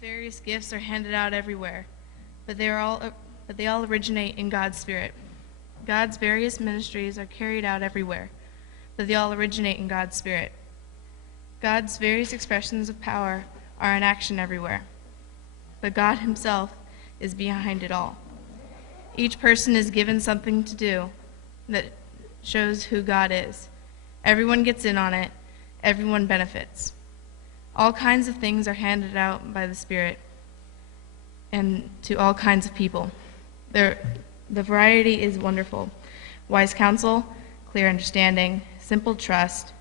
various gifts are handed out everywhere, but they all originate in God's Spirit. God's various ministries are carried out everywhere, but they all originate in God's Spirit. God's various expressions of power are in action everywhere, but God himself is behind it all. Each person is given something to do that shows who God is. Everyone gets in on it. Everyone benefits. All kinds of things are handed out by the Spirit and to all kinds of people. The variety is wonderful. Wise counsel, clear understanding, simple trust,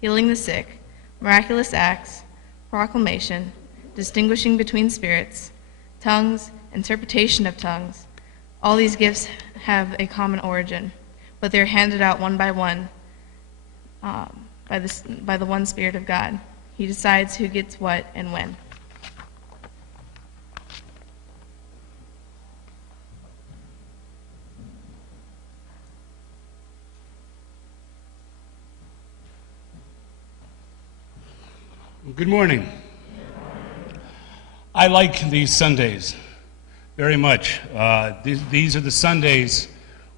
healing the sick, miraculous acts, proclamation, distinguishing between spirits, tongues, interpretation of tongues. All these gifts have a common origin, but they're handed out one by one by the one Spirit of God. He decides who gets what and when. Good morning. I like these Sundays very much. These are the Sundays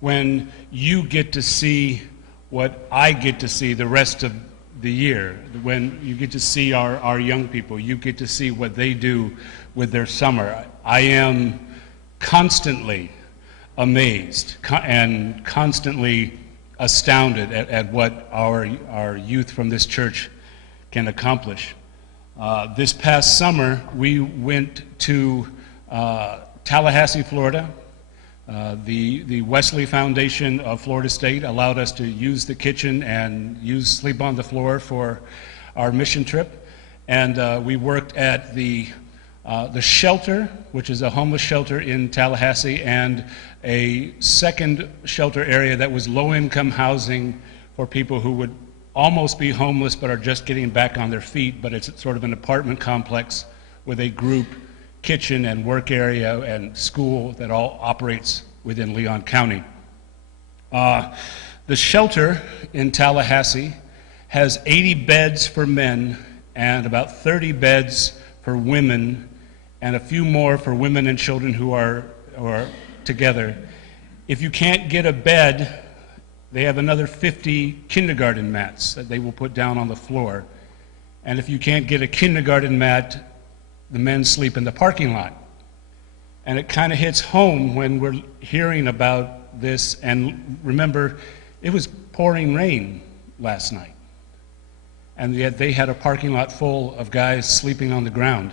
when you get to see what I get to see the rest of the year, when you get to see our young people, you get to see what they do with their summer. I am constantly amazed and constantly astounded at what our youth from this church can accomplish. This past summer, we went to Tallahassee, Florida. The Wesley Foundation of Florida State allowed us to use the kitchen and sleep on the floor for our mission trip. And we worked at the shelter, which is a homeless shelter in Tallahassee, and a second shelter area that was low-income housing for people who would almost be homeless but are just getting back on their feet, but it's sort of an apartment complex with a group kitchen and work area and school that all operates within Leon County. The shelter in Tallahassee has 80 beds for men and about 30 beds for women and a few more for women and children who are together. If you can't get a bed, they have another 50 kindergarten mats that they will put down on the floor. And if you can't get a kindergarten mat, the men sleep in the parking lot. And it kind of hits home when we're hearing about this. And remember, it was pouring rain last night. And yet they had a parking lot full of guys sleeping on the ground.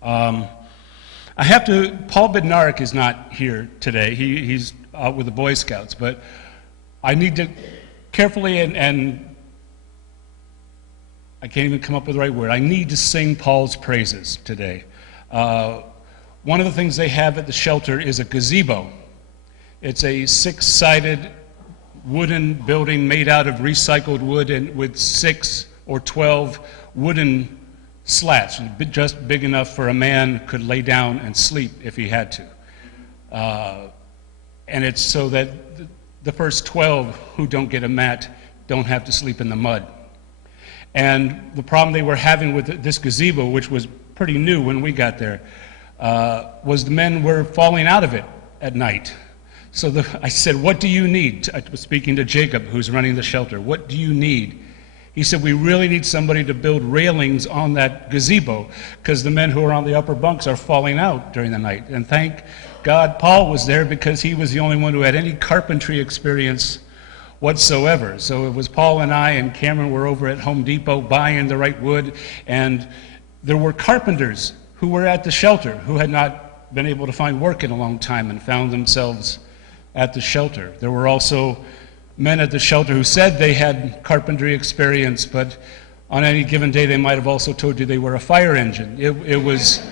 Paul Bednarik is not here today. He's out with the Boy Scouts, but I need to carefully and I can't even come up with the right word. I need to sing Paul's praises today. One of the things they have at the shelter is a gazebo. It's a 6-sided wooden building made out of recycled wood and with 6 or 12 wooden slats, just big enough for a man could lay down and sleep if he had to. And it's so that the first 12 who don't get a mat don't have to sleep in the mud. And the problem they were having with this gazebo, which was pretty new when we got there, was the men were falling out of it at night. So I said, what do you need? I was speaking to Jacob, who's running the shelter. What do you need? He said, we really need somebody to build railings on that gazebo because the men who are on the upper bunks are falling out during the night. And thank God Paul was there because he was the only one who had any carpentry experience whatsoever. So it was Paul and I and Cameron were over at Home Depot buying the right wood, and there were carpenters who were at the shelter who had not been able to find work in a long time and found themselves at the shelter. There were also men at the shelter who said they had carpentry experience, but on any given day they might have also told you they were a fire engine. It was,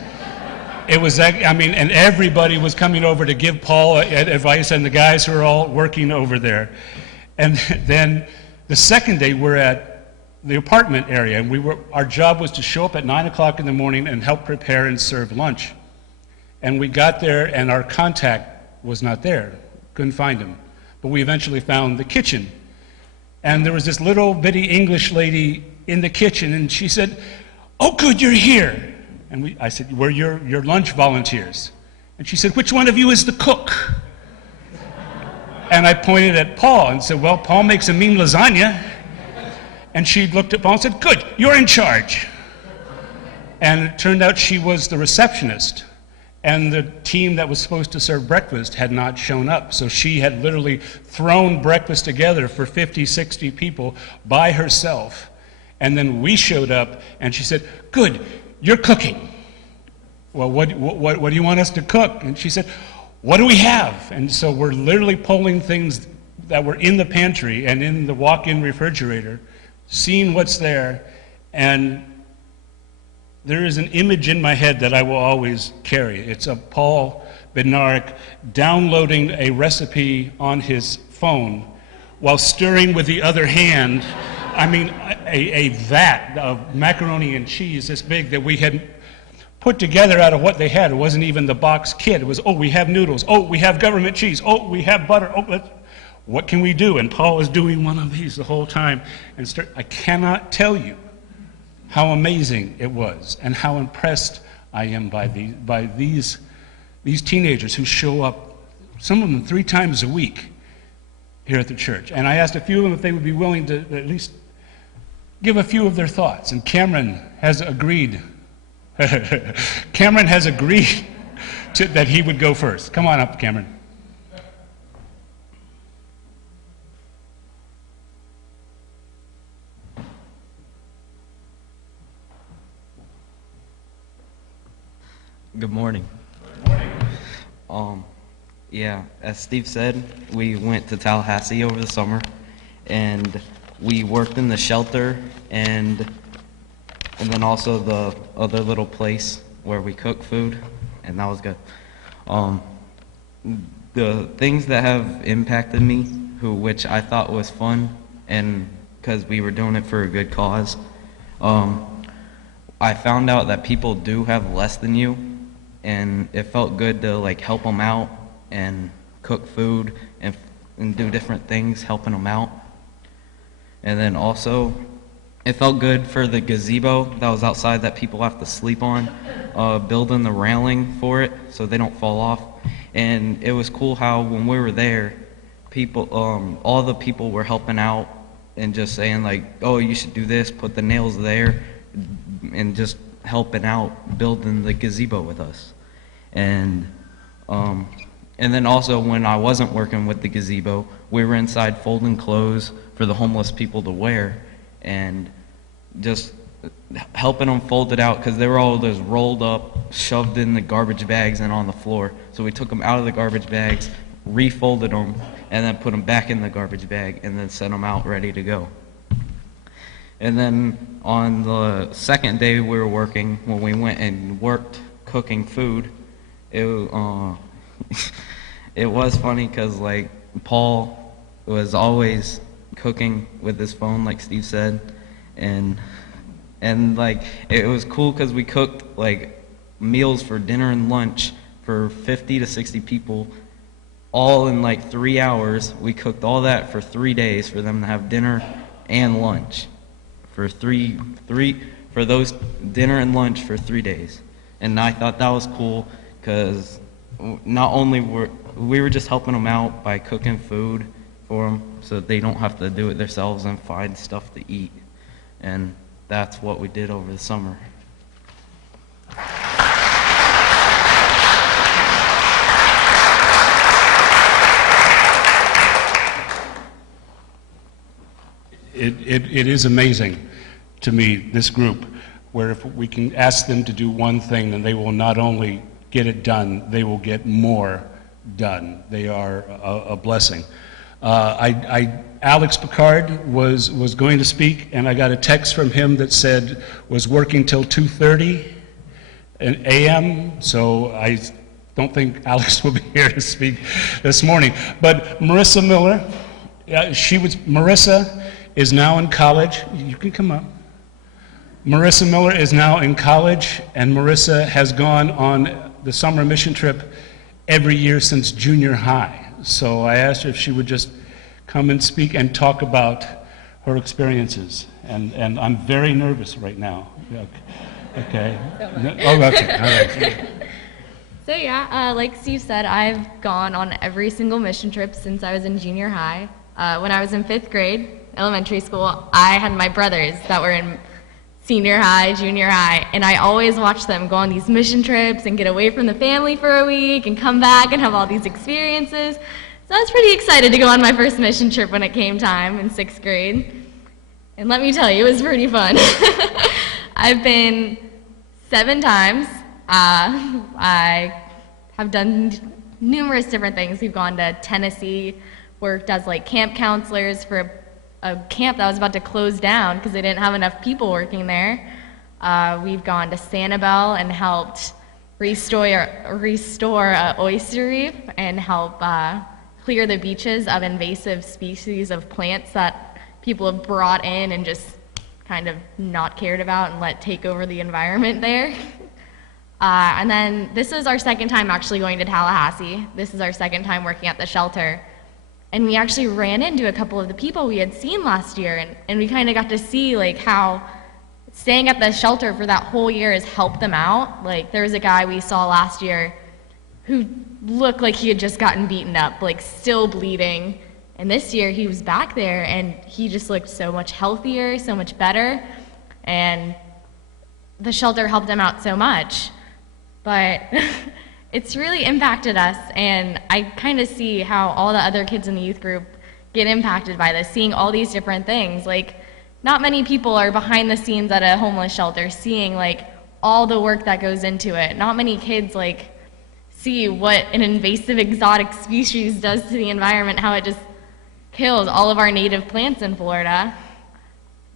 and everybody was coming over to give Paul advice, and the guys who were all working over there. And then the second day we're at the apartment area, and our job was to show up at 9 o'clock in the morning and help prepare and serve lunch. And we got there and our contact was not there. Couldn't find him. But we eventually found the kitchen. And there was this little bitty English lady in the kitchen, and she said, "Oh, good, you're here." And I said, we're your lunch volunteers. And she said, which one of you is the cook? And I pointed at Paul and said, well, Paul makes a mean lasagna. And she looked at Paul and said, good, you're in charge. And it turned out she was the receptionist. And the team that was supposed to serve breakfast had not shown up. So she had literally thrown breakfast together for 50, 60 people by herself. And then we showed up, and she said, good, you're cooking. Well, what do you want us to cook? And she said, what do we have? And so we're literally pulling things that were in the pantry and in the walk-in refrigerator, seeing what's there, and there is an image in my head that I will always carry. It's of Paul Bednarik downloading a recipe on his phone while stirring with the other hand, I mean, a vat of macaroni and cheese this big that we had put together out of what they had. It wasn't even the box kit. It was, oh, we have noodles. Oh, we have government cheese. Oh, we have butter. Oh, what can we do? And Paul is doing one of these the whole time. And I cannot tell you how amazing it was and how impressed I am by these teenagers who show up, some of them 3 times a week here at the church. And I asked a few of them if they would be willing to at least give a few of their thoughts. And Cameron has agreed. Cameron has agreed that he would go first. Come on up, Cameron. Good morning. Yeah, as Steve said, we went to Tallahassee over the summer, and we worked in the shelter and then also the other little place where we cook food, and that was good. The things that have impacted me, which I thought was fun, and because we were doing it for a good cause, I found out that people do have less than you, and it felt good to like help them out and cook food and do different things, helping them out. And then also, it felt good for the gazebo that was outside that people have to sleep on, building the railing for it so they don't fall off. And it was cool how when we were there, people, all the people were helping out and just saying like, oh, you should do this, put the nails there, and just helping out building the gazebo with us. And then also when I wasn't working with the gazebo, we were inside folding clothes for the homeless people to wear and just helping them fold it out because they were all just rolled up, shoved in the garbage bags and on the floor. So we took them out of the garbage bags, refolded them, and then put them back in the garbage bag and then sent them out ready to go. And then on the second day we were working, when we went and worked cooking food, it was funny because like Paul was always cooking with his phone, like Steve said, and like it was cool because we cooked like meals for dinner and lunch for 50 to 60 people, all in like 3 hours. We cooked all that for 3 days for them to have dinner and lunch for for those dinner and lunch for 3 days. And I thought that was cool because not only we were just helping them out by cooking food for them so they don't have to do it themselves and find stuff to eat. And that's what we did over the summer. It is amazing to me, this group, where if we can ask them to do one thing, then they will not only get it done, they will get more done. They are a blessing. Alex Picard was going to speak, and I got a text from him that said was working till 2:30 a.m., so I don't think Alex will be here to speak this morning. But Marissa Miller, Marissa is now in college. You can come up. Marissa Miller is now in college, and Marissa has gone on the summer mission trip every year since junior high. So I asked her if she would just come and speak and talk about her experiences. And I'm very nervous right now. Okay. Oh, okay. All right. So yeah, like Steve said, I've gone on every single mission trip since I was in junior high. When I was in 5th grade, elementary school, I had my brothers that were in senior high, junior high, and I always watched them go on these mission trips and get away from the family for a week and come back and have all these experiences. So I was pretty excited to go on my first mission trip when it came time in 6th grade. And let me tell you, it was pretty fun. I've been 7 times. I have done numerous different things. We've gone to Tennessee, worked as like camp counselors for a camp that was about to close down because they didn't have enough people working there. We've gone to Sanibel and helped restore a oyster reef and help clear the beaches of invasive species of plants that people have brought in and just kind of not cared about and let take over the environment there. And then this is our 2nd time actually going to Tallahassee. This is our 2nd time working at the shelter. And we actually ran into a couple of the people we had seen last year, and we kind of got to see like how staying at the shelter for that whole year has helped them out. Like there was a guy we saw last year who looked like he had just gotten beaten up, like still bleeding. And this year he was back there and he just looked so much healthier, so much better. And the shelter helped him out so much. But it's really impacted us, and I kind of see how all the other kids in the youth group get impacted by this, seeing all these different things. Like, not many people are behind the scenes at a homeless shelter seeing like all the work that goes into it. Not many kids like see what an invasive exotic species does to the environment, how it just kills all of our native plants in Florida.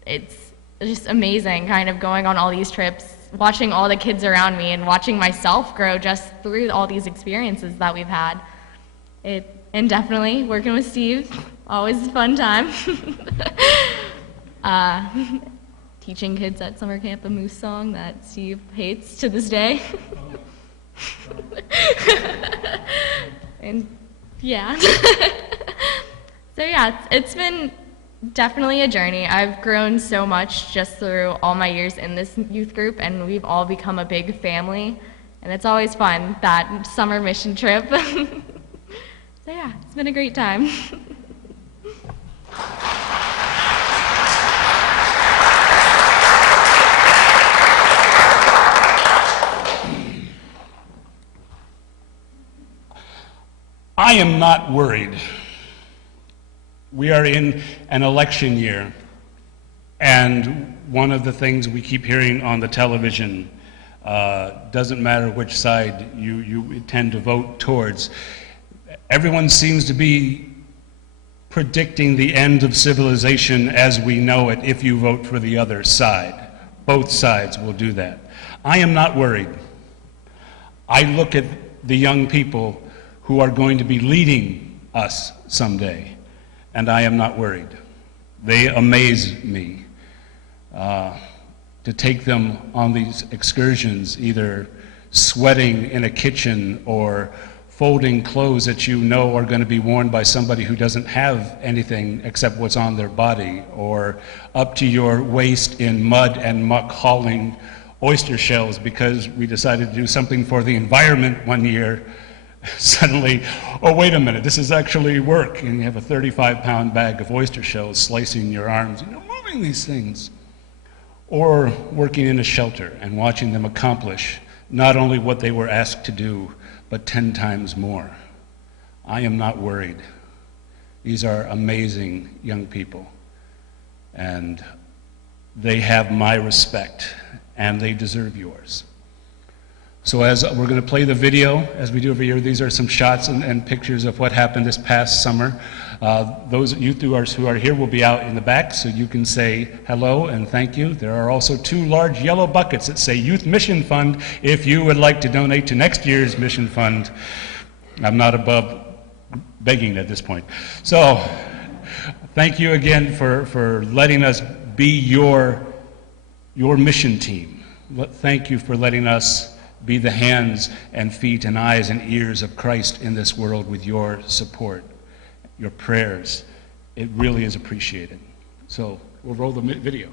It's just amazing kind of going on all these trips, watching all the kids around me and watching myself grow just through all these experiences that we've had. And definitely working with Steve, always a fun time. Teaching kids at summer camp a Moose song that Steve hates to this day. And yeah. So yeah, it's been definitely a journey. I've grown so much just through all my years in this youth group, and we've all become a big family, and it's always fun, that summer mission trip. So yeah, it's been a great time. I am not worried. We are in an election year, and one of the things we keep hearing on the television, doesn't matter which side you tend to vote towards, everyone seems to be predicting the end of civilization as we know it if you vote for the other side. Both sides will do that. I am not worried. I look at the young people who are going to be leading us someday, and I am not worried. They amaze me. To take them on these excursions, either sweating in a kitchen or folding clothes that you know are going to be worn by somebody who doesn't have anything except what's on their body, or up to your waist in mud and muck hauling oyster shells because we decided to do something for the environment one year. Suddenly, oh, wait a minute, this is actually work, and you have a 35-pound bag of oyster shells slicing your arms, moving these things. Or working in a shelter and watching them accomplish not only what they were asked to do, but 10 times more. I am not worried. These are amazing young people, and they have my respect, and they deserve yours. So as we're going to play the video, as we do every year, these are some shots and pictures of what happened this past summer. Those youth who are here will be out in the back, so you can say hello and thank you. There are also 2 large yellow buckets that say Youth Mission Fund if you would like to donate to next year's mission fund. I'm not above begging at this point. So thank you again for letting us be your mission team. Thank you for letting us be the hands and feet and eyes and ears of Christ in this world with your support, your prayers. It really is appreciated. So we'll roll the video.